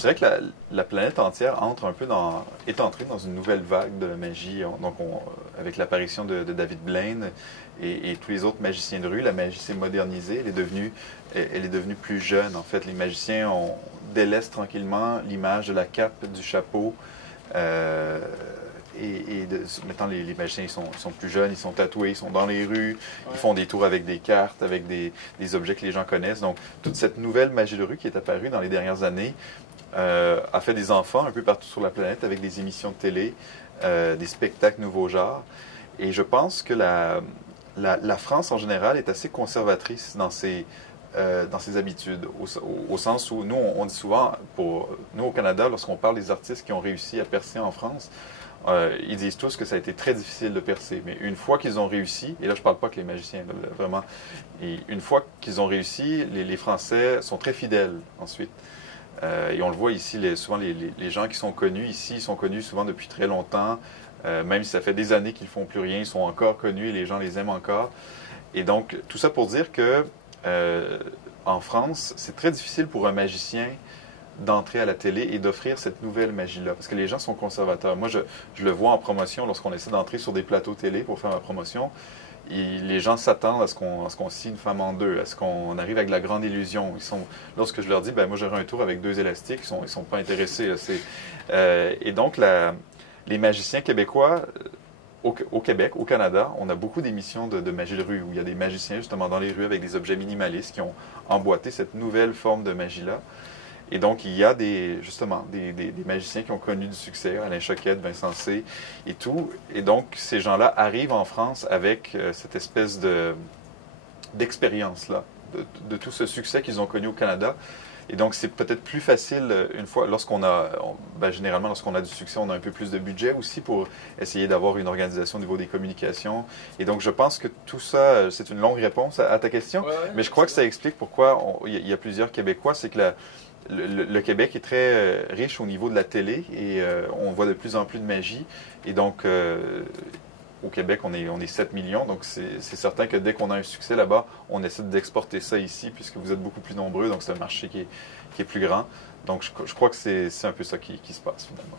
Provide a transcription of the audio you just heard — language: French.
dirais que la planète entière entre un peu est entrée dans une nouvelle vague de la magie. Avec l'apparition de David Blaine et tous les autres magiciens de rue, la magie s'est modernisée. Elle est devenue plus jeune. En fait, les magiciens délaissent tranquillement l'image de la cape, du chapeau. Maintenant, les magiciens, ils sont plus jeunes, ils sont tatoués, ils sont dans les rues, ils font des tours avec des cartes, avec des objets que les gens connaissent. Donc, toute cette nouvelle magie de rue qui est apparue dans les dernières années a fait des enfants un peu partout sur la planète avec des émissions de télé, des spectacles nouveaux genres. Et je pense que la France, en général, est assez conservatrice dans ses habitudes, au sens où nous, on dit souvent, nous au Canada, lorsqu'on parle des artistes qui ont réussi à percer en France, ils disent tous que ça a été très difficile de percer. Mais une fois qu'ils ont réussi, et là je ne parle pas que les magiciens, vraiment, et une fois qu'ils ont réussi, les Français sont très fidèles ensuite. Et on le voit ici, souvent les gens qui sont connus ici, ils sont connus souvent depuis très longtemps, même si ça fait des années qu'ils ne font plus rien, ils sont encore connus et les gens les aiment encore. Et donc, tout ça pour dire que en France, c'est très difficile pour un magicien d'entrer à la télé et d'offrir cette nouvelle magie-là, parce que les gens sont conservateurs. Moi, je le vois en promotion, lorsqu'on essaie d'entrer sur des plateaux télé pour faire ma promotion, les gens s'attendent à ce qu'on scie une femme en deux, à ce qu'on arrive avec la grande illusion. Lorsque je leur dis, ben moi j'aurai un tour avec 2 élastiques, ils sont pas intéressés. Et donc, les magiciens québécois, au Québec, au Canada, on a beaucoup d'émissions de magie de rue, où il y a des magiciens justement dans les rues avec des objets minimalistes qui ont emboîté cette nouvelle forme de magie-là. Et donc, il y a justement des magiciens qui ont connu du succès, Alain Choquette, Vincent C. et tout. Et donc, ces gens-là arrivent en France avec cette espèce d'expérience-là, de tout ce succès qu'ils ont connu au Canada. Et donc, c'est peut-être plus facile, une fois, généralement, lorsqu'on a du succès, on a un peu plus de budget aussi pour essayer d'avoir une organisation au niveau des communications. Et donc, je pense que tout ça, c'est une longue réponse à ta question, mais je crois que ça explique pourquoi il y a plusieurs Québécois. C'est que le Québec est très riche au niveau de la télé et on voit de plus en plus de magie. Et donc, au Québec, on est 7 millions, donc c'est certain que dès qu'on a un succès là-bas, on essaie d'exporter ça ici, puisque vous êtes beaucoup plus nombreux, donc c'est un marché qui est plus grand. Donc je crois que c'est un peu ça qui se passe finalement.